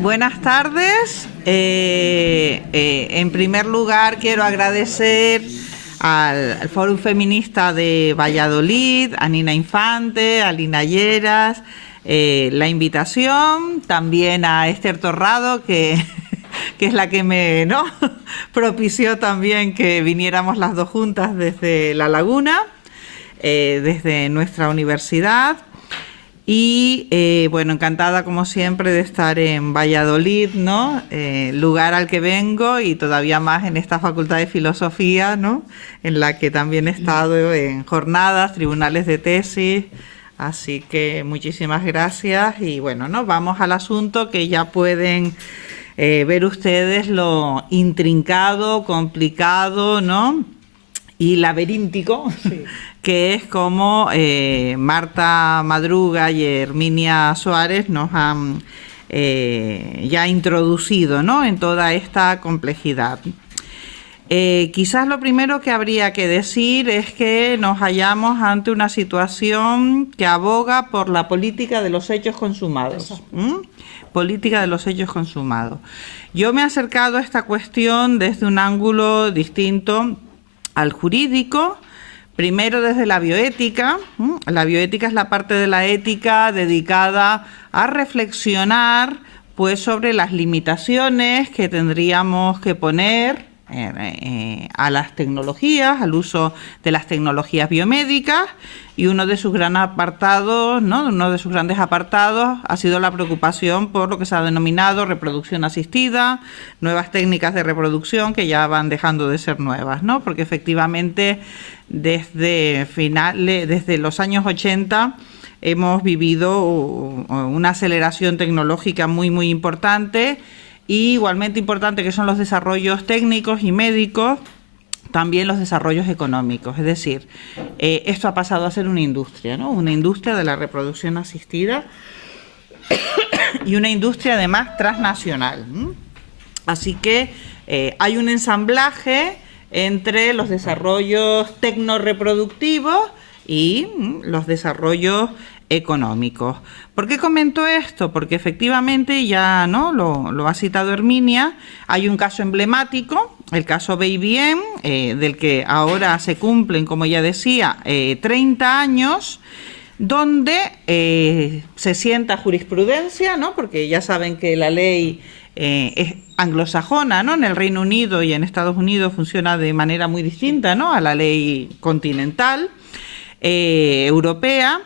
Buenas tardes. En primer lugar, quiero agradecer al Fórum Feminista de Valladolid, a Nina Infante, a Lina Lleras, la invitación, también a Esther Torrado, que es la que me propició también que viniéramos las dos juntas desde La Laguna, desde nuestra universidad. Y bueno, encantada como siempre de estar en Valladolid, ¿no? Lugar al que vengo y todavía más en esta Facultad de Filosofía, ¿no? En la que también he estado en jornadas, tribunales de tesis. Así que muchísimas gracias y bueno, ¿no? Vamos al asunto, que ya pueden ver ustedes lo intrincado, complicado, ¿no? Y laberíntico, sí, que es como Marta Madruga y Herminia Suárez nos han ya introducido, ¿no?, en toda esta complejidad. Quizás lo primero que habría que decir es que nos hallamos ante una situación que aboga por la política de los hechos consumados. Política de los hechos consumados. Yo me he acercado a esta cuestión desde un ángulo distinto al jurídico, primero desde la bioética. La bioética es la parte de la ética dedicada a reflexionar pues sobre las limitaciones que tendríamos que poner a las tecnologías, al uso de las tecnologías biomédicas, y uno de sus grandes apartados, ¿no? Uno de sus grandes apartados ha sido la preocupación por lo que se ha denominado reproducción asistida, nuevas técnicas de reproducción que ya van dejando de ser nuevas, ¿no? Porque efectivamente desde los años 80 hemos vivido una aceleración tecnológica muy importante. Y igualmente importante que son los desarrollos técnicos y médicos, también los desarrollos económicos. Es decir, esto ha pasado a ser una industria, ¿no? Una industria de la reproducción asistida y una industria además transnacional. Así que hay un ensamblaje entre los desarrollos tecnorreproductivos y los desarrollos económicos. ¿Por qué comento esto? Porque efectivamente ya lo ha citado Herminia, hay un caso emblemático, el caso BayBM, del que ahora se cumplen, como ya decía, 30 años, donde se sienta jurisprudencia, ¿no? Porque ya saben que la ley es anglosajona, ¿no? En el Reino Unido y en Estados Unidos funciona de manera muy distinta, ¿no?, a la ley continental europea,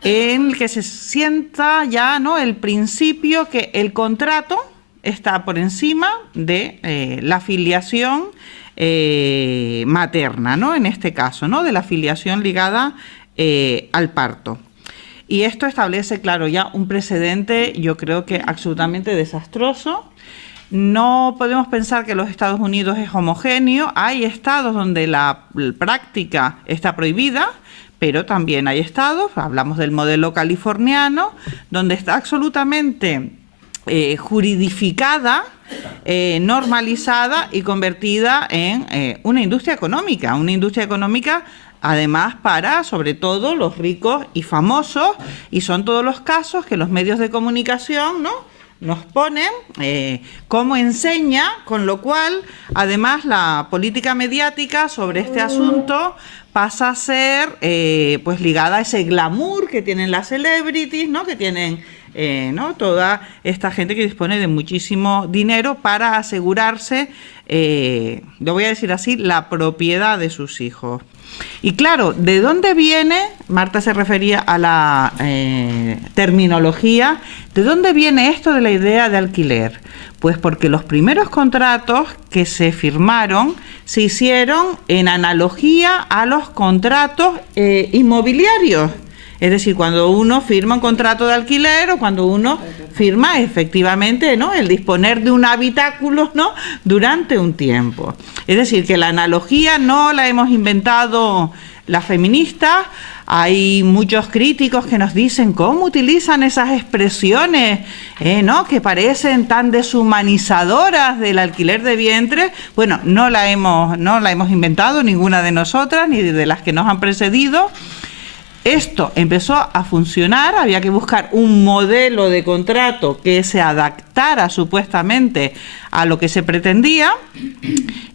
en el que se sienta ya, ¿no?, el principio que el contrato está por encima de la filiación materna, ¿no?, en este caso, ¿no?, de la filiación ligada al parto. Y esto establece, claro, ya un precedente, yo creo que absolutamente desastroso. No podemos pensar que los Estados Unidos es homogéneo. Hay estados donde la práctica está prohibida, pero también hay estados, hablamos del modelo californiano, donde está absolutamente juridificada, normalizada y convertida en una industria económica además para, sobre todo, los ricos y famosos, y son todos los casos que los medios de comunicación, ¿no?, nos ponen como enseña, con lo cual, además, la política mediática sobre este asunto pasa a ser pues ligada a ese glamour que tienen las celebrities, ¿no?, que tienen ¿no?, toda esta gente que dispone de muchísimo dinero para asegurarse, lo voy a decir así, la propiedad de sus hijos. Y claro, ¿de dónde viene? Marta se refería a la terminología. ¿De dónde viene esto de la idea de alquiler? Pues porque los primeros contratos que se firmaron se hicieron en analogía a los contratos inmobiliarios. Es decir, cuando uno firma un contrato de alquiler o cuando uno firma efectivamente, ¿no?, el disponer de un habitáculo, ¿no?, durante un tiempo. Es decir, que la analogía no la hemos inventado las feministas. Hay muchos críticos que nos dicen cómo utilizan esas expresiones, ¿no?, que parecen tan deshumanizadoras del alquiler de vientre. Bueno, no la hemos inventado ninguna de nosotras ni de las que nos han precedido. Esto empezó a funcionar, había que buscar un modelo de contrato que se adaptara supuestamente a lo que se pretendía,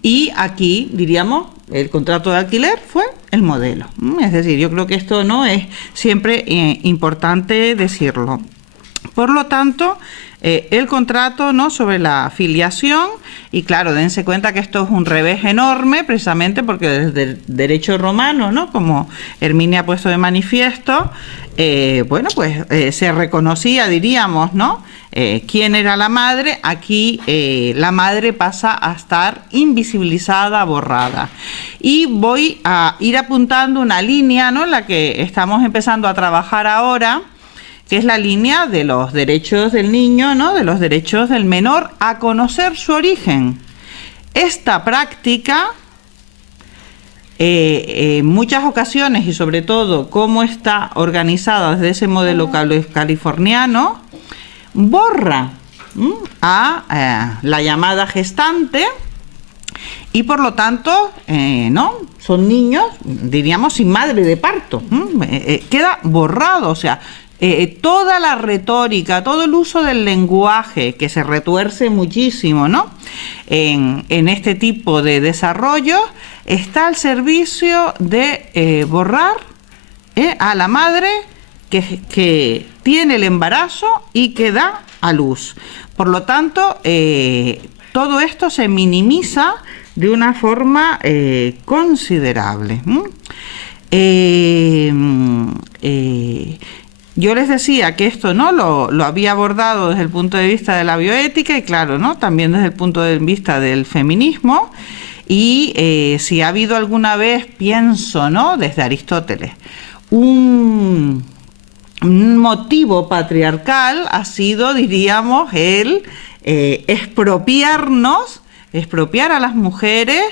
y aquí, diríamos, el contrato de alquiler fue el modelo. Es decir, yo creo que esto no es siempre importante decirlo. Por lo tanto, el contrato, ¿no?, sobre la filiación, y claro, dense cuenta que esto es un revés enorme, precisamente porque desde el derecho romano, ¿no?, como Herminia ha puesto de manifiesto, bueno, pues se reconocía, diríamos, ¿no?, quién era la madre. Aquí la madre pasa a estar invisibilizada, borrada. Y voy a ir apuntando una línea, ¿no?, en la que estamos empezando a trabajar ahora, que es la línea de los derechos del niño, ¿no?, de los derechos del menor a conocer su origen. Esta práctica, en muchas ocasiones, y sobre todo cómo está organizada desde ese modelo californiano, borra a la llamada gestante, y por lo tanto, ¿no?, son niños, diríamos, sin madre de parto. Queda borrado, o sea, toda la retórica, todo el uso del lenguaje, que se retuerce muchísimo, ¿no?, en este tipo de desarrollo, está al servicio de borrar a la madre que tiene el embarazo y que da a luz. Por lo tanto, todo esto se minimiza de una forma considerable. Yo les decía que esto, ¿no?, lo había abordado desde el punto de vista de la bioética, y claro, ¿no?, también desde el punto de vista del feminismo. Y si ha habido alguna vez, pienso, ¿no?, desde Aristóteles, un motivo patriarcal, ha sido, diríamos, el expropiar a las mujeres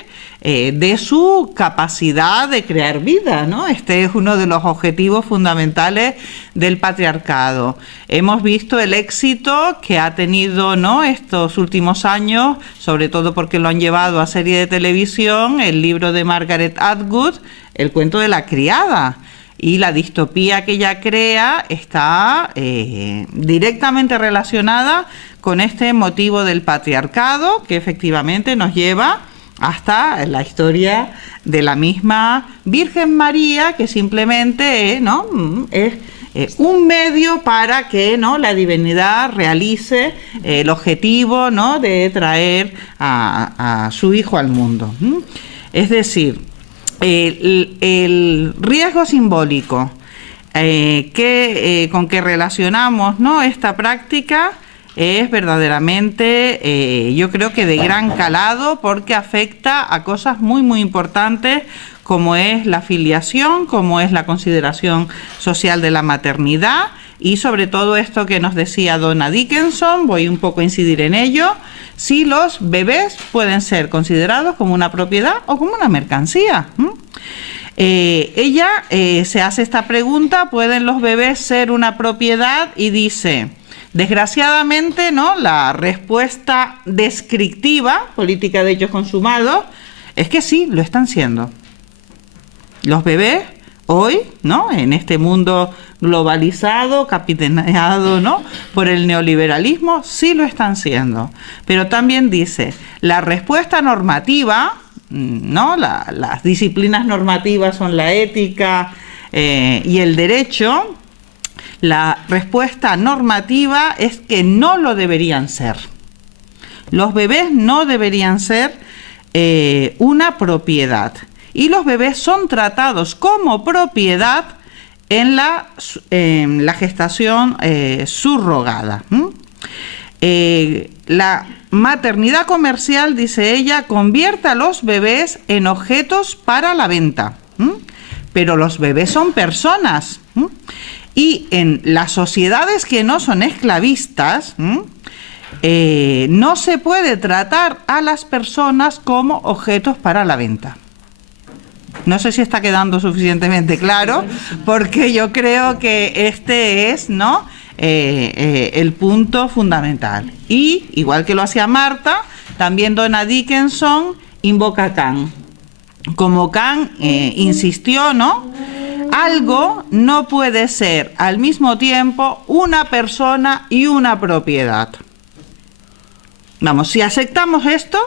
de su capacidad de crear vida, ¿no? Este es uno de los objetivos fundamentales del patriarcado. Hemos visto el éxito que ha tenido, ¿no?, estos últimos años, sobre todo porque lo han llevado a serie de televisión, el libro de Margaret Atwood, El cuento de la criada. Y la distopía que ella crea está directamente relacionada con este motivo del patriarcado, que efectivamente nos lleva hasta la historia de la misma Virgen María, que simplemente ¿no?, es un medio para que, ¿no?, la divinidad realice el objetivo, ¿no?, de traer a su hijo al mundo. Es decir, el riesgo simbólico con que relacionamos, ¿no?, esta práctica es verdaderamente, yo creo que de gran calado, porque afecta a cosas muy, muy importantes, como es la filiación, como es la consideración social de la maternidad, y sobre todo esto que nos decía Donna Dickinson, voy un poco a incidir en ello, si los bebés pueden ser considerados como una propiedad o como una mercancía. Ella se hace esta pregunta, ¿pueden los bebés ser una propiedad? Y dice, desgraciadamente, ¿no?, la respuesta descriptiva, política de hechos consumados, es que sí, lo están siendo. Los bebés hoy, ¿no?, en este mundo globalizado, capitaneado, ¿no?, por el neoliberalismo, sí lo están siendo. Pero también dice, la respuesta normativa, ¿no?, las disciplinas normativas son la ética y el derecho. La respuesta normativa es que no lo deberían ser. Los bebés no deberían ser una propiedad. Y los bebés son tratados como propiedad en la gestación subrogada. La maternidad comercial, dice ella, convierte a los bebés en objetos para la venta. Pero los bebés son personas. Y en las sociedades que no son esclavistas, no se puede tratar a las personas como objetos para la venta. No sé si está quedando suficientemente claro, porque yo creo que este es, ¿no?, el punto fundamental. Y, igual que lo hacía Marta, también Donna Dickinson invoca a Kant. Como Kant insistió, ¿no?, algo no puede ser al mismo tiempo una persona y una propiedad. Vamos, si aceptamos esto,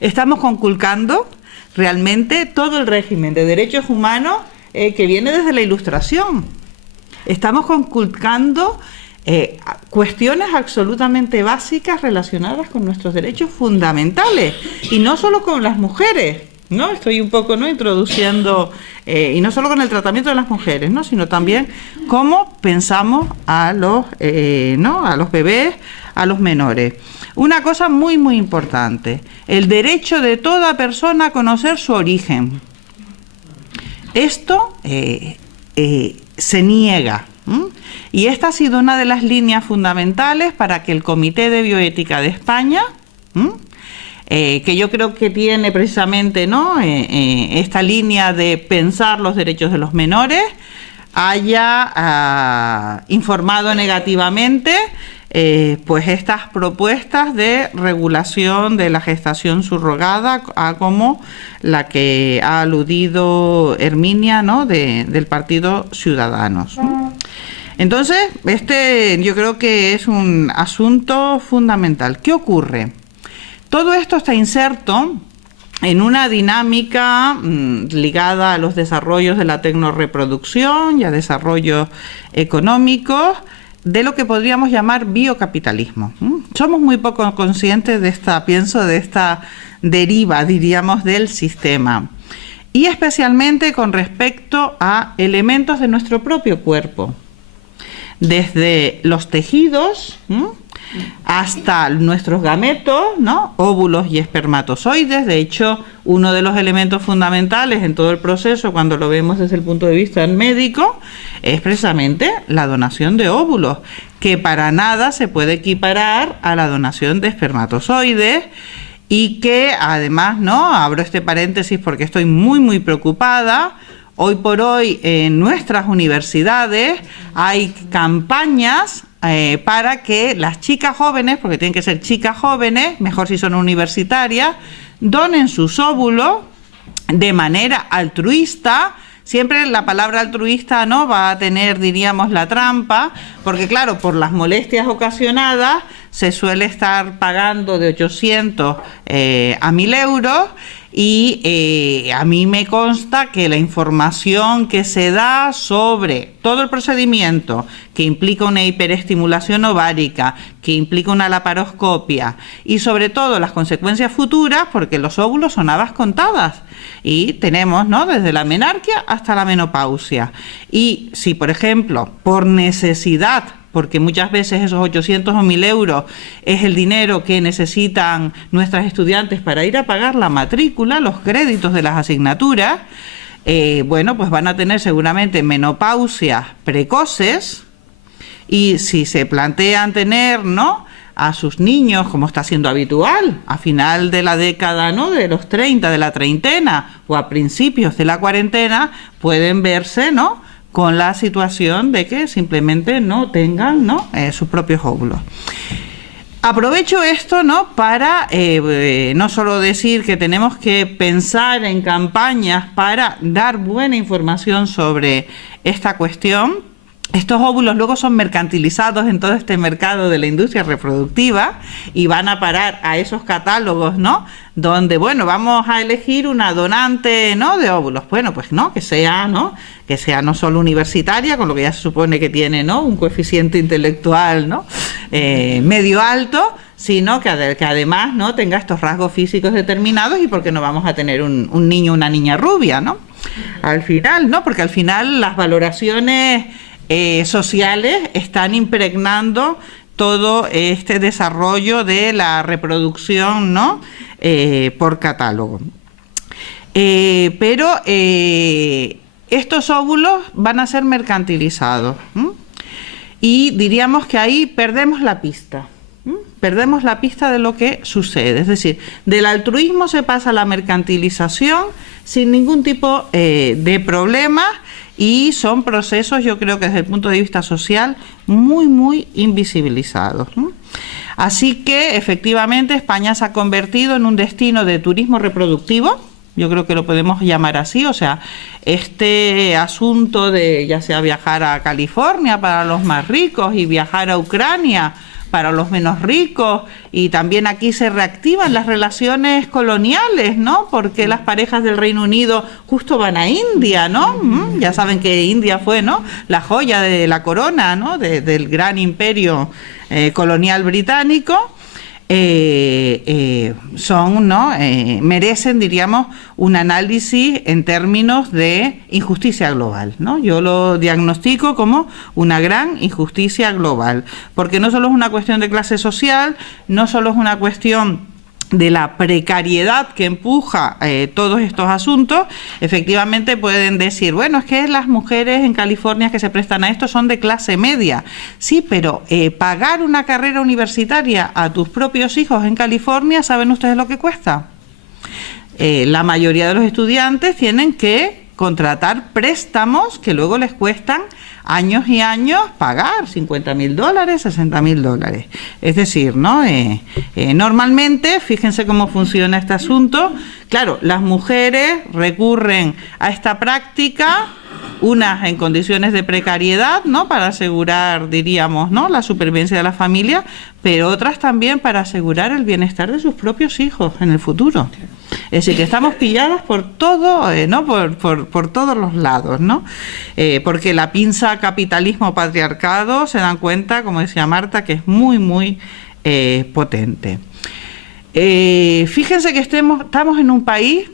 estamos conculcando realmente todo el régimen de derechos humanos que viene desde la Ilustración. Estamos conculcando cuestiones absolutamente básicas relacionadas con nuestros derechos fundamentales, y no solo con las mujeres, ¿no? Estoy un poco, ¿no?, introduciendo, y no solo con el tratamiento de las mujeres, ¿no?, sino también cómo pensamos a los, ¿no?, a los bebés, a los menores. Una cosa muy, muy importante: el derecho de toda persona a conocer su origen. Esto se niega. Y esta ha sido una de las líneas fundamentales para que el Comité de Bioética de España, que yo creo que tiene precisamente, ¿no?, esta línea de pensar los derechos de los menores, haya informado negativamente pues estas propuestas de regulación de la gestación subrogada, como la que ha aludido Herminia, ¿no?, del Partido Ciudadanos. Entonces, yo creo que es un asunto fundamental. ¿Qué ocurre? Todo esto está inserto en una dinámica ligada a los desarrollos de la tecnorreproducción y a desarrollos económicos de lo que podríamos llamar biocapitalismo. Somos muy poco conscientes de esta deriva, diríamos, del sistema, y especialmente con respecto a elementos de nuestro propio cuerpo, desde los tejidos hasta nuestros gametos, ¿no?, óvulos y espermatozoides. De hecho, uno de los elementos fundamentales en todo el proceso, cuando lo vemos desde el punto de vista médico, es precisamente la donación de óvulos, que para nada se puede equiparar a la donación de espermatozoides, y que además, ¿no?, abro este paréntesis porque estoy muy, muy preocupada. Hoy por hoy en nuestras universidades hay campañas para que las chicas jóvenes, porque tienen que ser chicas jóvenes, mejor si son universitarias, donen sus óvulos de manera altruista. Siempre la palabra altruista, ¿no?, va a tener, diríamos, la trampa, porque claro, por las molestias ocasionadas se suele estar pagando de 800 a 1.000 euros, y a mí me consta que la información que se da sobre todo el procedimiento, que implica una hiperestimulación ovárica, que implica una laparoscopia, y sobre todo las consecuencias futuras, porque los óvulos son habas contadas, y tenemos, ¿no?, desde la menarquia hasta la menopausia. Y si, por ejemplo, por necesidad, porque muchas veces esos 800 o 1.000 euros es el dinero que necesitan nuestras estudiantes para ir a pagar la matrícula, los créditos de las asignaturas, bueno, pues van a tener seguramente menopausias precoces, y si se plantean tener, ¿no?, a sus niños, como está siendo habitual, a final de la década, ¿no?, de los 30, de la treintena, o a principios de la cuarentena, pueden verse, ¿no?, con la situación de que simplemente no tengan, ¿no?, sus propios óvulos. Aprovecho esto, ¿no?, para no solo decir que tenemos que pensar en campañas para dar buena información sobre esta cuestión. Estos óvulos luego son mercantilizados en todo este mercado de la industria reproductiva y van a parar a esos catálogos, ¿no?, donde, bueno, vamos a elegir una donante, ¿no?, de óvulos. Bueno, pues no, que sea no solo universitaria, con lo que ya se supone que tiene, ¿no?, un coeficiente intelectual, ¿no?, medio alto, sino que además, ¿no?, tenga estos rasgos físicos determinados, y porque no vamos a tener un niño o una niña rubia, ¿no? Al final, ¿no?, porque al final las valoraciones sociales están impregnando todo este desarrollo de la reproducción, ¿no?, por catálogo. Pero estos óvulos van a ser mercantilizados, y diríamos que ahí perdemos la pista. Perdemos la pista de lo que sucede, es decir, del altruismo se pasa a la mercantilización sin ningún tipo de problema, y son procesos, yo creo que desde el punto de vista social, muy, muy invisibilizados. Así que, efectivamente, España se ha convertido en un destino de turismo reproductivo, yo creo que lo podemos llamar así, o sea, este asunto de ya sea viajar a California para los más ricos y viajar a Ucrania para los menos ricos, y también aquí se reactivan las relaciones coloniales, ¿no? Porque las parejas del Reino Unido justo van a India, ¿no? Ya saben que India fue, ¿no?, la joya de la corona, ¿no?, del gran imperio colonial británico. Son, ¿no?, merecen, diríamos, un análisis en términos de injusticia global, ¿no? Yo lo diagnostico como una gran injusticia global, porque no solo es una cuestión de clase social, no solo es una cuestión de la precariedad que empuja todos estos asuntos. Efectivamente pueden decir, bueno, es que las mujeres en California que se prestan a esto son de clase media. Sí, pero pagar una carrera universitaria a tus propios hijos en California, ¿saben ustedes lo que cuesta? La mayoría de los estudiantes tienen que contratar préstamos que luego les cuestan años y años pagar, $50.000, $60.000. Es decir, ¿no? Normalmente, fíjense cómo funciona este asunto. Claro, las mujeres recurren a esta práctica, unas en condiciones de precariedad, ¿no?, para asegurar, diríamos, ¿no?, la supervivencia de la familia, pero otras también para asegurar el bienestar de sus propios hijos en el futuro. Es decir, que estamos pilladas por todo, ¿no?, por todos los lados, ¿no? Porque la pinza capitalismo-patriarcado, se dan cuenta, como decía Marta, que es muy, muy potente. Fíjense que estamos en un país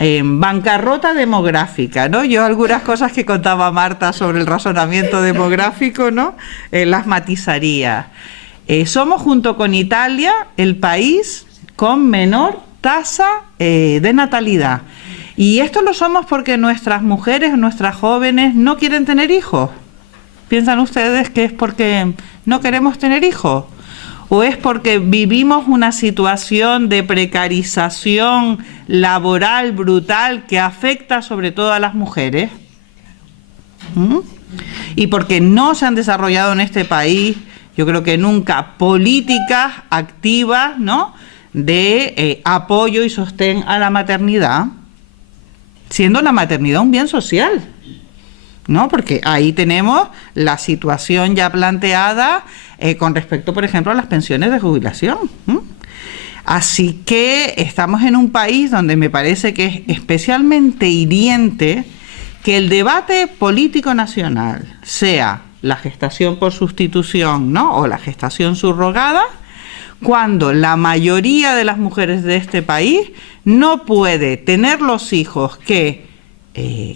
en bancarrota demográfica, ¿no? Yo algunas cosas que contaba Marta sobre el razonamiento demográfico, ¿no?, las matizaría. Somos, junto con Italia, el país con menor tasa de natalidad. Y esto lo somos porque nuestras mujeres, nuestras jóvenes no quieren tener hijos. ¿Piensan ustedes que es porque no queremos tener hijos? ¿O es porque vivimos una situación de precarización laboral brutal que afecta sobre todo a las mujeres? Y porque no se han desarrollado en este país, yo creo que nunca, políticas activas, ¿no?, de apoyo y sostén a la maternidad, siendo la maternidad un bien social, ¿no? Porque ahí tenemos la situación ya planteada con respecto, por ejemplo, a las pensiones de jubilación. Así que estamos en un país donde me parece que es especialmente hiriente que el debate político nacional sea la gestación por sustitución, ¿no?, o la gestación subrogada, cuando la mayoría de las mujeres de este país no puede tener los hijos que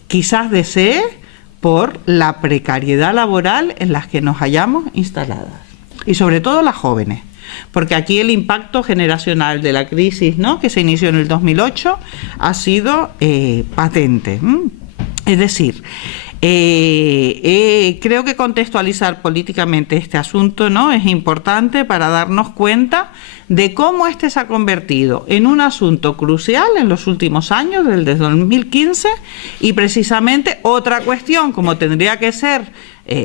quizás desee por la precariedad laboral en las que nos hallamos instaladas. Y sobre todo las jóvenes, porque aquí el impacto generacional de la crisis, ¿no?, que se inició en el 2008 ha sido patente. Es decir, creo que contextualizar políticamente este asunto, ¿no?, es importante para darnos cuenta de cómo este se ha convertido en un asunto crucial en los últimos años, desde 2015, y precisamente otra cuestión, como tendría que ser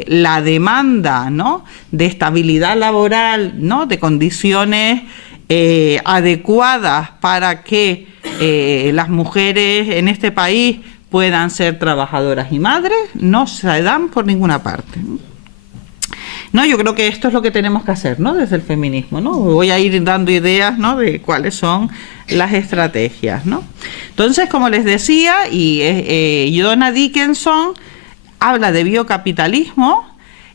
la demanda, ¿no?, de estabilidad laboral, ¿no?, de condiciones adecuadas para que las mujeres en este país puedan ser trabajadoras y madres, no se dan por ninguna parte. No, yo creo que esto es lo que tenemos que hacer, ¿no?, desde el feminismo, ¿no? Voy a ir dando ideas, ¿no?, de cuáles son las estrategias, ¿no? Entonces, como les decía, y Donna Dickinson habla de biocapitalismo,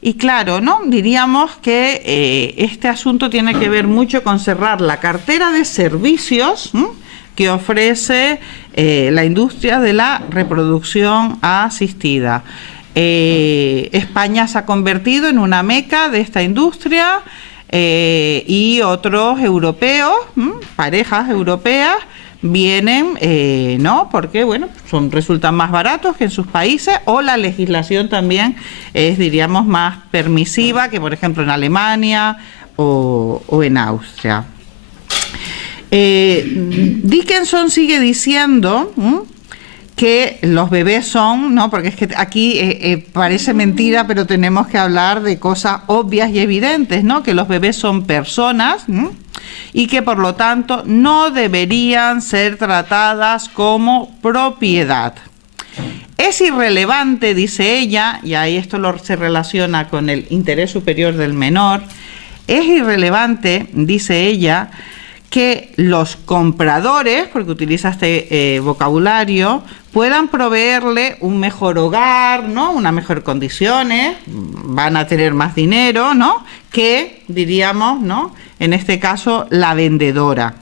y claro, ¿no?, diríamos que este asunto tiene que ver mucho con cerrar la cartera de servicios que ofrece la industria de la reproducción asistida. España se ha convertido en una meca de esta industria y otros europeos, parejas europeas, vienen, ¿no?, porque bueno, resultan más baratos que en sus países, o la legislación también es, diríamos, más permisiva que, por ejemplo, en Alemania o en Austria. Dickinson sigue diciendo que los bebés son, ¿no? Porque es que aquí parece mentira, pero tenemos que hablar de cosas obvias y evidentes, ¿no? Que los bebés son personas, ¿no? Y que por lo tanto no deberían ser tratadas como propiedad. Es irrelevante, dice ella, y ahí esto se relaciona con el interés superior del menor, es irrelevante, dice ella, que los compradores, porque utiliza este vocabulario, puedan proveerle un mejor hogar, ¿no? Unas mejores condiciones, van a tener más dinero, ¿no? Que, diríamos, ¿no? En este caso, la vendedora.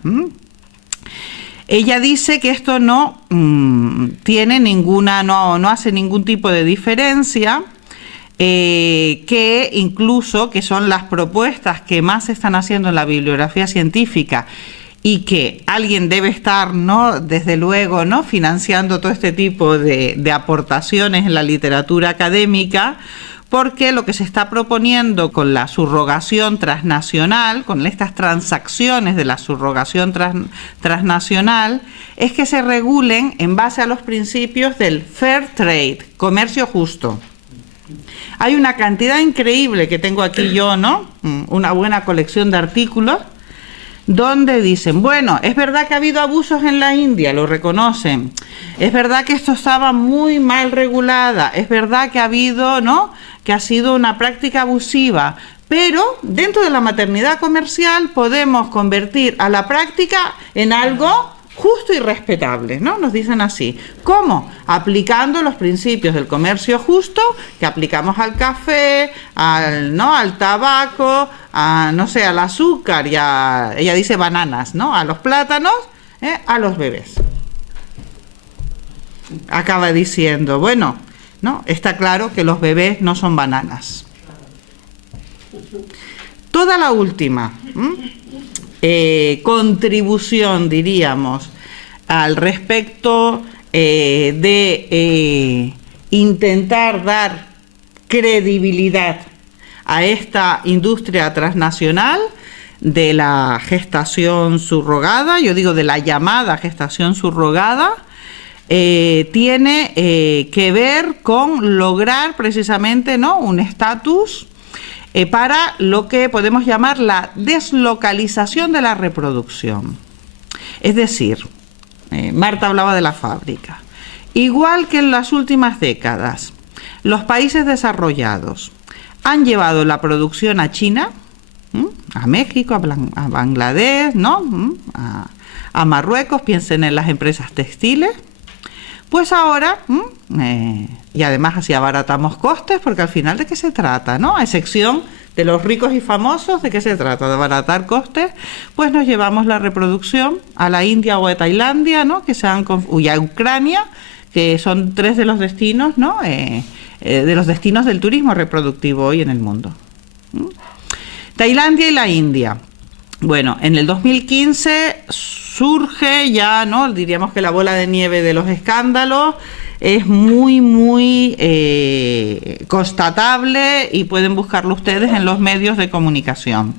Ella dice que esto no tiene ninguna, no hace ningún tipo de diferencia, que incluso, que son las propuestas que más se están haciendo en la bibliografía científica y que alguien debe estar, ¿no? Desde luego, ¿no? Financiando todo este tipo de aportaciones en la literatura académica, porque lo que se está proponiendo con la subrogación transnacional, con estas transacciones de la subrogación transnacional, es que se regulen en base a los principios del fair trade, comercio justo. Hay una cantidad increíble que tengo aquí yo, ¿no? Una buena colección de artículos donde dicen, bueno, es verdad que ha habido abusos en la India, lo reconocen, es verdad que esto estaba muy mal regulada, es verdad que ha habido, ¿no?, que ha sido una práctica abusiva, pero dentro de la maternidad comercial podemos convertir a la práctica en algo justo y respetable, ¿no? Nos dicen así. ¿Cómo? Aplicando los principios del comercio justo que aplicamos al café, al tabaco, no sé, al azúcar y ella dice bananas, ¿no? A los plátanos, a los bebés. Acaba diciendo, bueno, ¿no? Está claro que los bebés no son bananas. Toda la última contribución, diríamos, al respecto de intentar dar credibilidad a esta industria transnacional de la gestación subrogada, yo digo de la llamada gestación subrogada, tiene que ver con lograr precisamente, ¿no?, un estatus para lo que podemos llamar la deslocalización de la reproducción. Es decir, Marta hablaba de la fábrica. Igual que en las últimas décadas, los países desarrollados han llevado la producción a China, a México, a Bangladesh, ¿no?, a Marruecos, piensen en las empresas textiles. Pues ahora, y además así abaratamos costes, porque al final ¿de qué se trata, no? A excepción de los ricos y famosos, ¿de qué se trata? De abaratar costes, pues nos llevamos la reproducción a la India o a Tailandia, ¿no? Y a Ucrania, que son tres de los destinos, ¿no? De los destinos del turismo reproductivo hoy en el mundo. Tailandia y la India. Bueno, en el 2015 surge ya, ¿no?, diríamos que la bola de nieve de los escándalos es muy, muy constatable y pueden buscarlo ustedes en los medios de comunicación.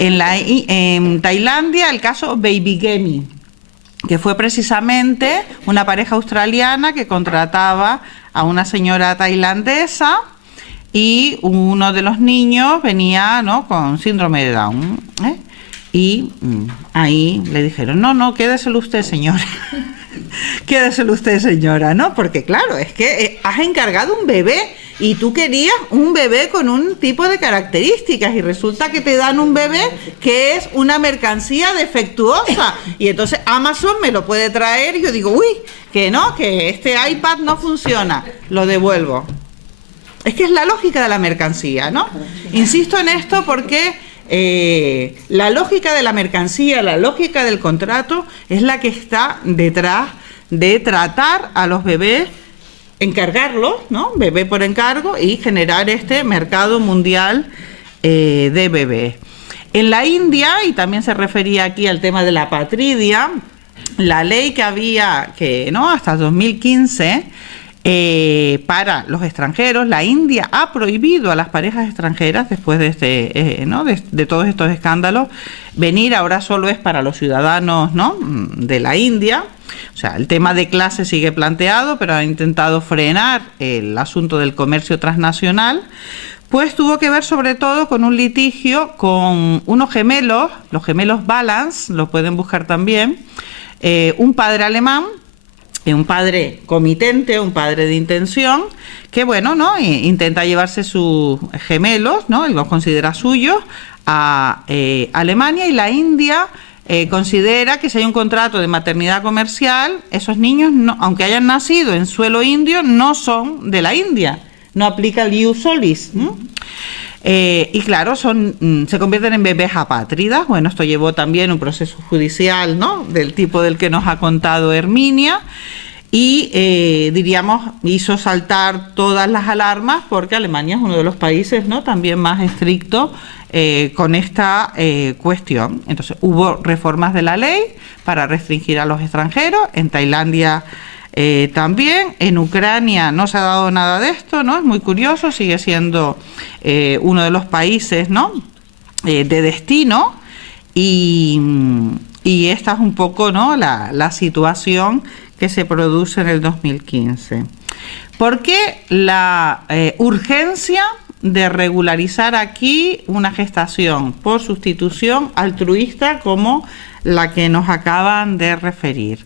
En Tailandia, el caso Babygami, que fue precisamente una pareja australiana que contrataba a una señora tailandesa y uno de los niños venía, ¿no?, con síndrome de Down, y ahí le dijeron, no, quédeselo usted, señora. Quédeselo usted, señora, ¿no? Porque claro, es que has encargado un bebé y tú querías un bebé con un tipo de características y resulta que te dan un bebé que es una mercancía defectuosa y entonces Amazon me lo puede traer y yo digo, uy, que no, que este iPad no funciona, lo devuelvo. Es que es la lógica de la mercancía, ¿no? Insisto en esto porque la lógica de la mercancía, la lógica del contrato es la que está detrás de tratar a los bebés, encargarlos, ¿no?, bebé por encargo, y generar este mercado mundial de bebés. En la India, y también se refería aquí al tema de la patridia, la ley que había, que no, hasta 2015, Para los extranjeros, la India ha prohibido a las parejas extranjeras, después de de todos estos escándalos, venir. Ahora solo es para los ciudadanos, ¿no?, de la India. O sea, el tema de clase sigue planteado, pero ha intentado frenar el asunto del comercio transnacional. Pues tuvo que ver sobre todo con un litigio con unos gemelos, los gemelos Balance, lo pueden buscar también, un padre alemán, un padre comitente, un padre de intención, que bueno, ¿no?, intenta llevarse sus gemelos, ¿no?, él los considera suyos, a Alemania, y la India considera que si hay un contrato de maternidad comercial, esos niños, no, aunque hayan nacido en suelo indio, no son de la India, no aplica el ius solis, ¿no? Y claro, se convierten en bebés apátridas. Bueno, esto llevó también un proceso judicial, ¿no?, del tipo del que nos ha contado Herminia, y diríamos, hizo saltar todas las alarmas, porque Alemania es uno de los países, ¿no?, también más estrictos con esta cuestión. Entonces hubo reformas de la ley para restringir a los extranjeros. En Tailandia también. En Ucrania no se ha dado nada de esto, ¿no? Es muy curioso, sigue siendo uno de los países, ¿no?, de destino, y esta es un poco, ¿no?, la situación que se produce en el 2015. ¿Por qué la urgencia de regularizar aquí una gestación por sustitución altruista como la que nos acaban de referir?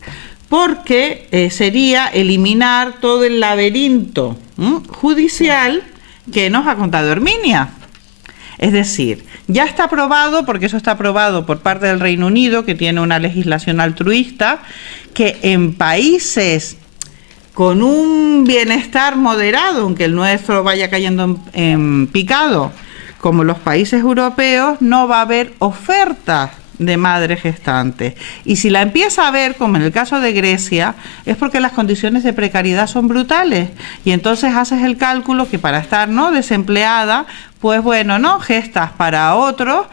Porque sería eliminar todo el laberinto judicial que nos ha contado Herminia. Es decir, ya está aprobado, porque eso está aprobado por parte del Reino Unido, que tiene una legislación altruista, que en países con un bienestar moderado, aunque el nuestro vaya cayendo en picado, como los países europeos, no va a haber ofertas de madres gestantes. Y si la empieza a ver, como en el caso de Grecia, es porque las condiciones de precariedad son brutales. Y entonces haces el cálculo que para estar, ¿no?, desempleada, pues bueno, ¿no?, gestas para otros,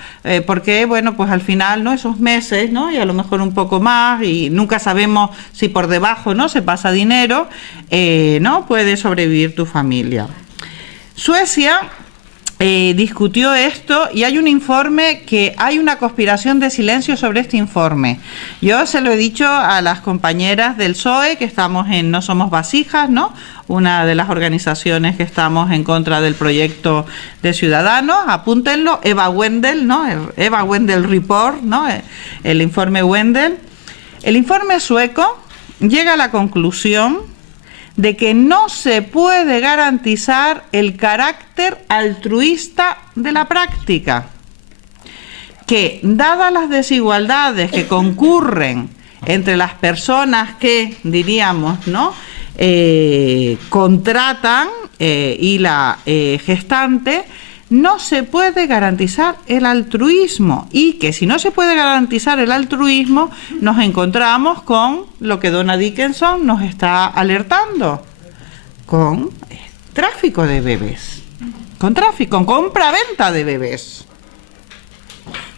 porque bueno, pues al final, ¿no?, esos meses, ¿no?, y a lo mejor un poco más, y nunca sabemos si por debajo, ¿no?, se pasa dinero, ¿no?, puede sobrevivir tu familia. Suecia discutió esto, y hay un informe que hay una conspiración de silencio sobre este informe. Yo se lo he dicho a las compañeras del PSOE, que estamos en No Somos Vasijas, ¿no?, una de las organizaciones que estamos en contra del proyecto de Ciudadanos. Apúntenlo, Eva Wendel, ¿no?, Eva Wendel Report, ¿no?, el informe Wendel. El informe sueco llega a la conclusión de que no se puede garantizar el carácter altruista de la práctica, que dadas las desigualdades que concurren entre las personas que, diríamos, ¿no?, contratan y la gestante, no se puede garantizar el altruismo, y que si no se puede garantizar el altruismo, nos encontramos con lo que Donna Dickinson nos está alertando, con tráfico de bebés, con compra-venta de bebés,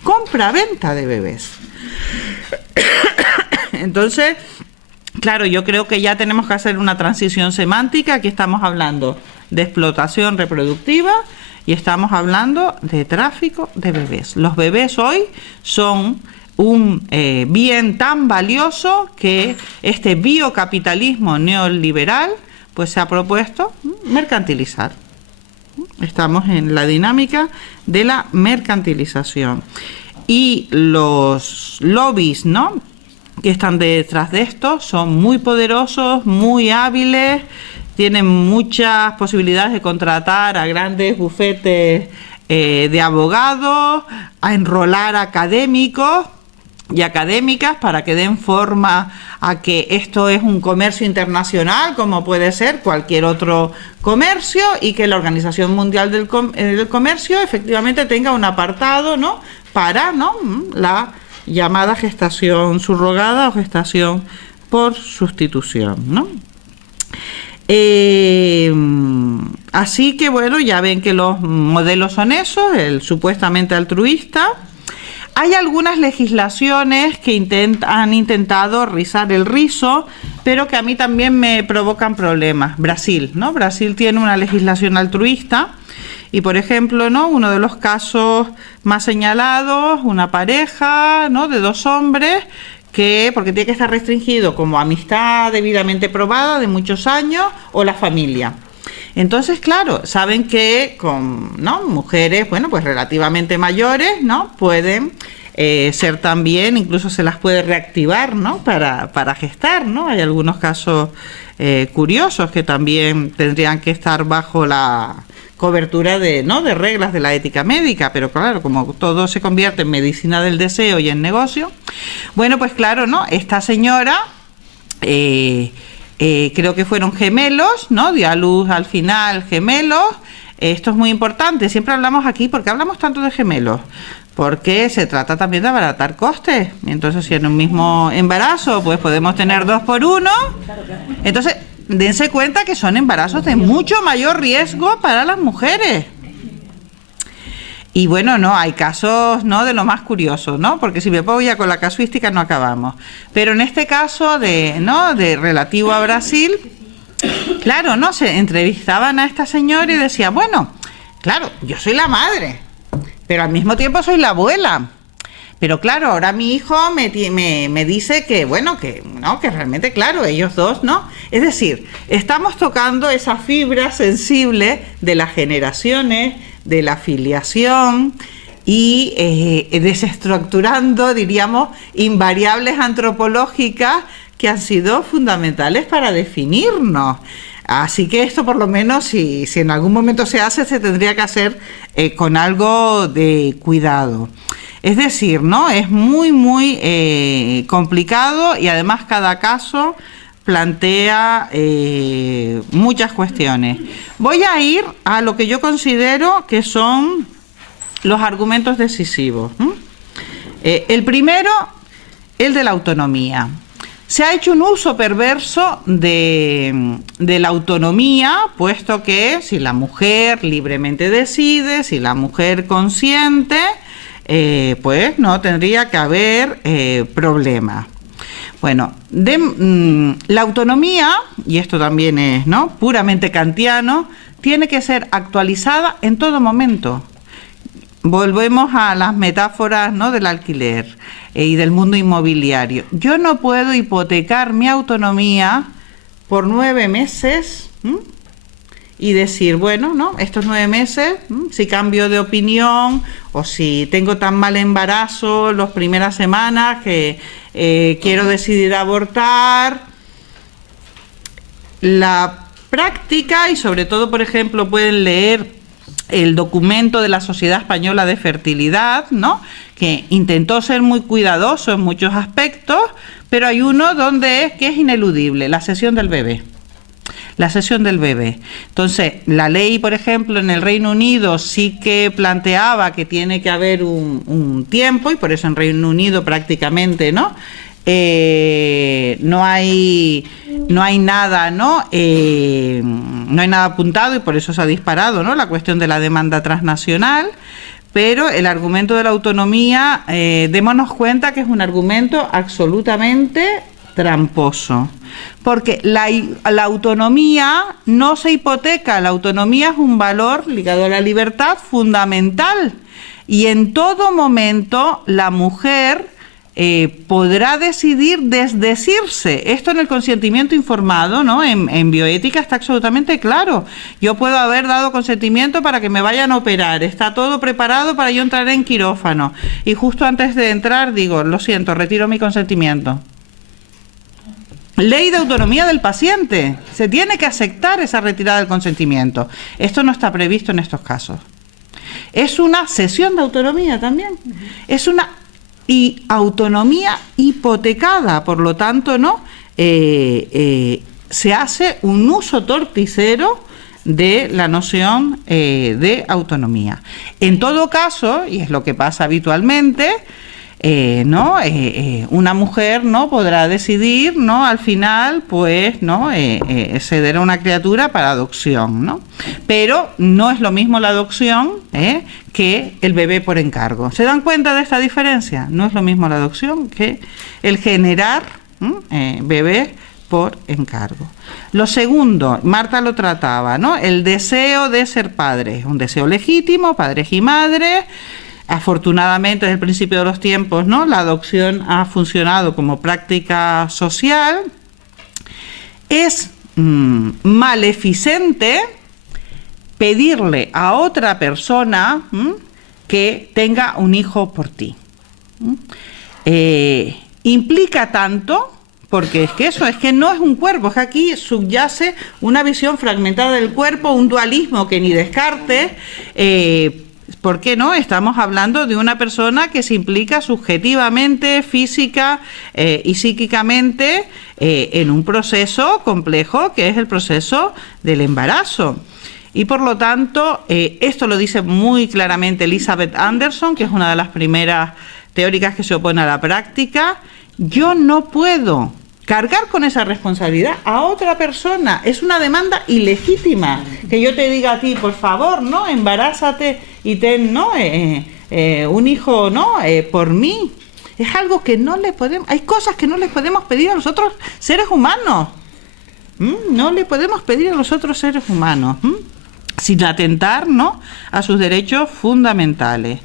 compra-venta de bebés. Entonces, claro, yo creo que ya tenemos que hacer una transición semántica. Aquí estamos hablando de explotación reproductiva y estamos hablando de tráfico de bebés. Los bebés hoy son un bien tan valioso que este biocapitalismo neoliberal pues se ha propuesto mercantilizar. Estamos en la dinámica de la mercantilización. Y los lobbies, ¿no?, que están detrás de esto son muy poderosos, muy hábiles, tienen muchas posibilidades de contratar a grandes bufetes de abogados, a enrolar académicos y académicas para que den forma a que esto es un comercio internacional, como puede ser cualquier otro comercio, y que la Organización Mundial del Comercio efectivamente tenga un apartado, ¿no?, para, ¿no?, la llamada gestación subrogada o gestación por sustitución, ¿no? Así que bueno, ya ven que los modelos son esos, el supuestamente altruista. Hay algunas legislaciones que han intentado rizar el rizo, pero que a mí también me provocan problemas. Brasil, ¿no? Brasil tiene una legislación altruista y, por ejemplo, ¿no?, uno de los casos más señalados, una pareja, ¿no?, de 2 hombres, que, porque tiene que estar restringido como amistad debidamente probada de muchos años o la familia. Entonces, claro, saben que con, ¿no?, mujeres, bueno, pues relativamente mayores, ¿no?, pueden ser también, incluso se las puede reactivar, ¿no?, para gestar, ¿no? Hay algunos casos curiosos que también tendrían que estar bajo la cobertura de, ¿no?, de reglas de la ética médica, pero claro, como todo se convierte en medicina del deseo y en negocio, bueno, pues claro, ¿no?, esta señora creo que fueron gemelos, ¿no?, dio a luz al final gemelos. Esto es muy importante, siempre hablamos aquí, porque hablamos tanto de gemelos, porque se trata también de abaratar costes. Entonces, si en un mismo embarazo pues podemos tener 2 por 1, entonces dense cuenta que son embarazos de mucho mayor riesgo para las mujeres. Y bueno, no, hay casos, ¿no?, de lo más curiosos, ¿no?, porque si me pongo ya con la casuística no acabamos. Pero en este caso ¿no?, de relativo a Brasil, claro, ¿no?, se entrevistaban a esta señora y decía, bueno, claro, yo soy la madre, pero al mismo tiempo soy la abuela. Pero claro, ahora mi hijo me dice que, bueno, que no, que realmente, claro, ellos dos, ¿no? Es decir, estamos tocando esa fibra sensible de las generaciones, de la filiación y desestructurando, diríamos, invariables antropológicas que han sido fundamentales para definirnos. Así que esto, por lo menos, si en algún momento se hace, se tendría que hacer con algo de cuidado. Es decir, ¿no?, es muy, muy complicado y además cada caso plantea muchas cuestiones. Voy a ir a lo que yo considero que son los argumentos decisivos. El primero, el de la autonomía. Se ha hecho un uso perverso de la autonomía, puesto que si la mujer libremente decide, si la mujer consiente, pues no tendría que haber problemas. Bueno, la autonomía, y esto también es, ¿no?, puramente kantiano, tiene que ser actualizada en todo momento. Volvemos a las metáforas, ¿no?, del alquiler y del mundo inmobiliario. Yo no puedo hipotecar mi autonomía por 9 meses y decir, bueno, ¿no?, estos 9 meses, si cambio de opinión o si tengo tan mal embarazo las primeras semanas que quiero decidir abortar. La práctica, y sobre todo, por ejemplo, pueden leer el documento de la Sociedad Española de Fertilidad, ¿no?, que intentó ser muy cuidadoso en muchos aspectos, pero hay uno que es ineludible, la cesión del bebé. La cesión del bebé. Entonces, la ley, por ejemplo, en el Reino Unido sí que planteaba que tiene que haber un tiempo, y por eso en Reino Unido prácticamente, ¿no?, no hay nada, ¿no?, no hay nada apuntado, y por eso se ha disparado, ¿no?, la cuestión de la demanda transnacional. Pero el argumento de la autonomía, démonos cuenta que es un argumento absolutamente tramposo, porque la autonomía no se hipoteca, la autonomía es un valor ligado a la libertad fundamental, y en todo momento la mujer podrá decidir desdecirse. Esto en el consentimiento informado, ¿no?, en bioética está absolutamente claro. Yo puedo haber dado consentimiento para que me vayan a operar, está todo preparado para yo entrar en quirófano, y justo antes de entrar digo, lo siento, retiro mi consentimiento. Ley de autonomía del paciente. Se tiene que aceptar esa retirada del consentimiento. Esto no está previsto en estos casos. Es una cesión de autonomía también. Es una autonomía hipotecada, por lo tanto, ¿no?, se hace un uso torticero de la noción de autonomía. En todo caso, y es lo que pasa habitualmente, una mujer no podrá decidir, ¿no?, al final, pues, ¿no?, ceder a una criatura para adopción, ¿no? Pero no es lo mismo la adopción que el bebé por encargo. ¿Se dan cuenta de esta diferencia? No es lo mismo la adopción que el generar bebés por encargo. Lo segundo, Marta lo trataba, ¿no? El deseo de ser padre, un deseo legítimo, padres y madres. Afortunadamente, desde el principio de los tiempos, ¿no?, la adopción ha funcionado como práctica social. Es maleficente pedirle a otra persona que tenga un hijo por ti. Implica tanto, porque es que eso, es que no es un cuerpo, es que aquí subyace una visión fragmentada del cuerpo, un dualismo que ni Descartes. ¿Por qué no? Estamos hablando de una persona que se implica subjetivamente, física y psíquicamente en un proceso complejo que es el proceso del embarazo. Y por lo tanto, esto lo dice muy claramente Elizabeth Anderson, que es una de las primeras teóricas que se opone a la práctica. Yo no puedo cargar con esa responsabilidad a otra persona. Es una demanda ilegítima. Que yo te diga a ti, por favor, ¿no?, embarázate y ten, ¿no?, un hijo, ¿no?, por mí. Es algo que no le podemos... Hay cosas que no les podemos pedir a los otros seres humanos. No le podemos pedir a los otros seres humanos. Sin atentar, ¿no?, a sus derechos fundamentales.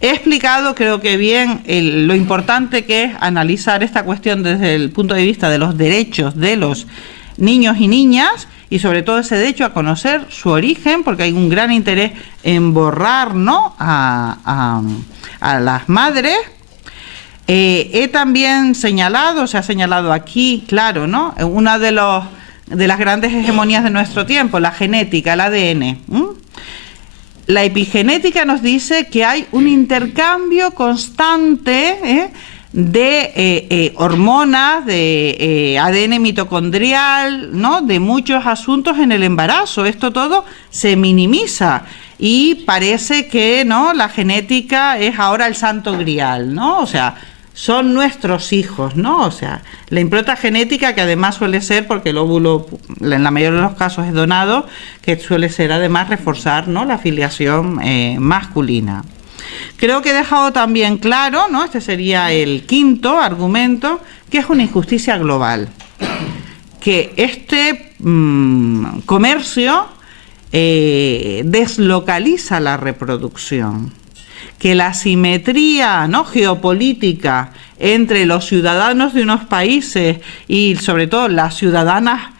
He explicado, creo que bien, lo importante que es analizar esta cuestión desde el punto de vista de los derechos de los niños y niñas, y sobre todo ese derecho a conocer su origen, porque hay un gran interés en borrar, ¿no?, a las madres. He también señalado, se ha señalado aquí, claro, ¿no?, una de las grandes hegemonías de nuestro tiempo, la genética, el ADN. La epigenética nos dice que hay un intercambio constante de hormonas, de ADN mitocondrial, ¿no?, de muchos asuntos en el embarazo. Esto todo se minimiza y parece que, ¿no?, la genética es ahora el santo grial, ¿no? O sea, son nuestros hijos, ¿no? O sea, la impronta genética, que además suele ser, porque el óvulo en la mayoría de los casos es donado, que suele ser además reforzar, ¿no?, la filiación masculina. Creo que he dejado también claro, ¿no?, este sería el quinto argumento, que es una injusticia global. Que este comercio deslocaliza la reproducción. Que la asimetría, ¿no?, geopolítica entre los ciudadanos de unos países y sobre todo las ciudadanas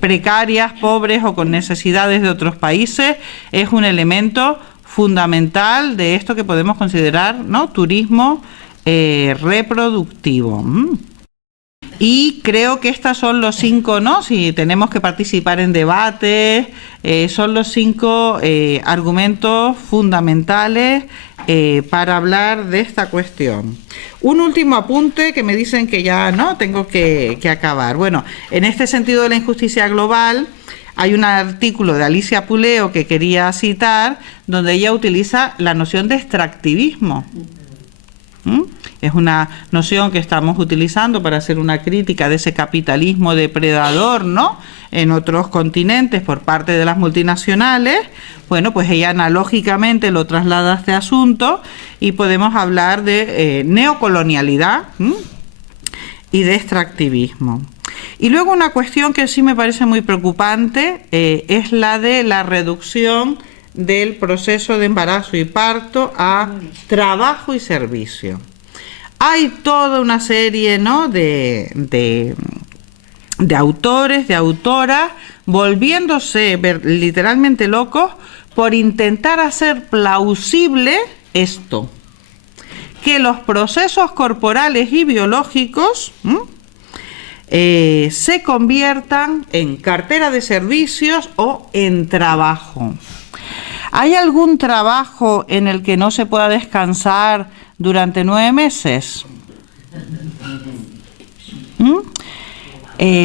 precarias, pobres o con necesidades de otros países es un elemento fundamental de esto que podemos considerar, ¿no?, turismo reproductivo. Y creo que estos son los 5, ¿no?, si tenemos que participar en debates, son los 5 argumentos fundamentales para hablar de esta cuestión. Un último apunte, que me dicen que ya no tengo que acabar. Bueno, en este sentido de la injusticia global, hay un artículo de Alicia Puleo que quería citar, donde ella utiliza la noción de extractivismo. Es una noción que estamos utilizando para hacer una crítica de ese capitalismo depredador, ¿no?, en otros continentes por parte de las multinacionales. Bueno, pues ella analógicamente lo traslada a este asunto y podemos hablar de neocolonialidad y de extractivismo. Y luego una cuestión que sí me parece muy preocupante es la de la reducción del proceso de embarazo y parto a trabajo y servicio. Hay toda una serie, ¿no?, de autores, de autoras, volviéndose literalmente locos por intentar hacer plausible esto, que los procesos corporales y biológicos se conviertan en cartera de servicios o en trabajo. ¿Hay algún trabajo en el que no se pueda descansar durante 9 meses?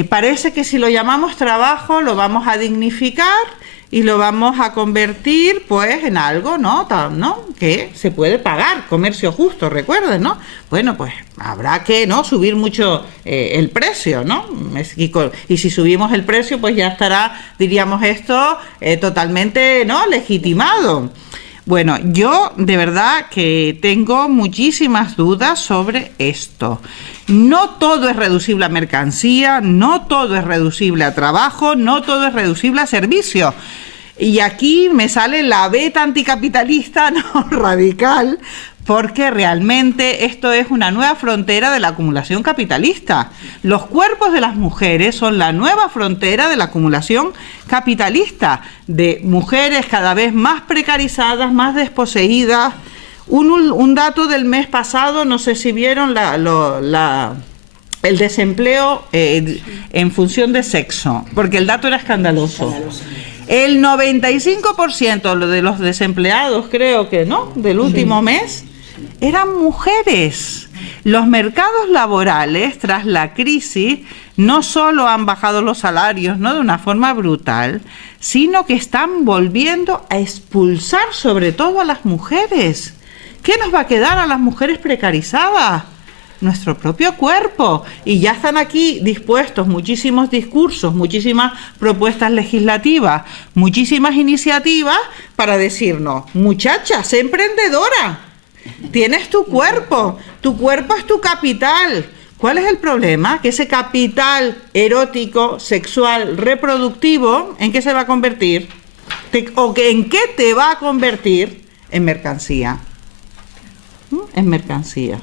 Parece que si lo llamamos trabajo lo vamos a dignificar y lo vamos a convertir pues en algo, ¿no?, que se puede pagar, comercio justo, recuerden, ¿no? Bueno, pues habrá que, ¿no?, subir mucho el precio, ¿no? Y si subimos el precio, pues ya estará, diríamos esto, totalmente, ¿no?, legitimado. Bueno, yo de verdad que tengo muchísimas dudas sobre esto. No todo es reducible a mercancía, no todo es reducible a trabajo, no todo es reducible a servicio. Y aquí me sale la beta anticapitalista, no radical, porque realmente esto es una nueva frontera de la acumulación capitalista. Los cuerpos de las mujeres son la nueva frontera de la acumulación capitalista, de mujeres cada vez más precarizadas, más desposeídas. Un dato del mes pasado, no sé si vieron el desempleo en función de sexo, porque el dato era escandaloso. El 95% de los desempleados, creo que, ¿no?, del último mes, eran mujeres. Los mercados laborales, tras la crisis, no solo han bajado los salarios, ¿no?, de una forma brutal, sino que están volviendo a expulsar sobre todo a las mujeres. ¿Qué nos va a quedar a las mujeres precarizadas? Nuestro propio cuerpo. Y ya están aquí dispuestos muchísimos discursos, muchísimas propuestas legislativas, muchísimas iniciativas para decirnos: muchacha, sé emprendedora, tienes tu cuerpo es tu capital. ¿Cuál es el problema? Que ese capital erótico, sexual, reproductivo, ¿en qué se va a convertir? ¿En qué te va a convertir? En mercancía. En mercancía.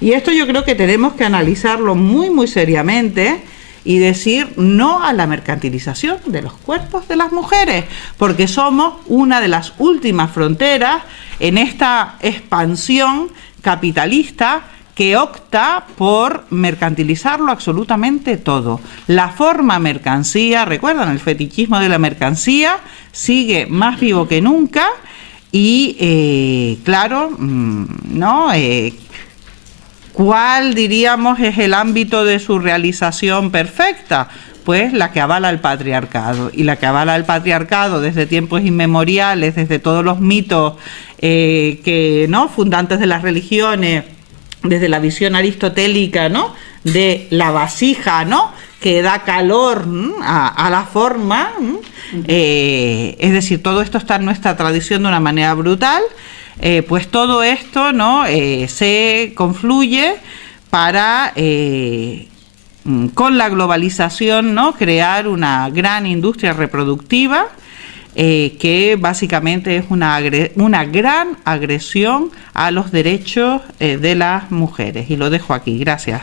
Y esto yo creo que tenemos que analizarlo muy, muy seriamente y decir no a la mercantilización de los cuerpos de las mujeres, porque somos una de las últimas fronteras en esta expansión capitalista que opta por mercantilizarlo absolutamente todo. La forma mercancía, recuerdan, el fetichismo de la mercancía sigue más vivo que nunca y, claro, ¿no? ¿Cuál, diríamos, es el ámbito de su realización perfecta? Pues la que avala el patriarcado. Y la que avala el patriarcado desde tiempos inmemoriales, desde todos los mitos ¿no?, fundantes de las religiones, desde la visión aristotélica, ¿no?, de la vasija, ¿no?, que da calor a la forma. Es decir, todo esto está en nuestra tradición de una manera brutal. Pues todo esto, ¿no?, se confluye para, con la globalización, ¿no?, crear una gran industria reproductiva que básicamente es una gran agresión a los derechos de las mujeres. Y lo dejo aquí. Gracias.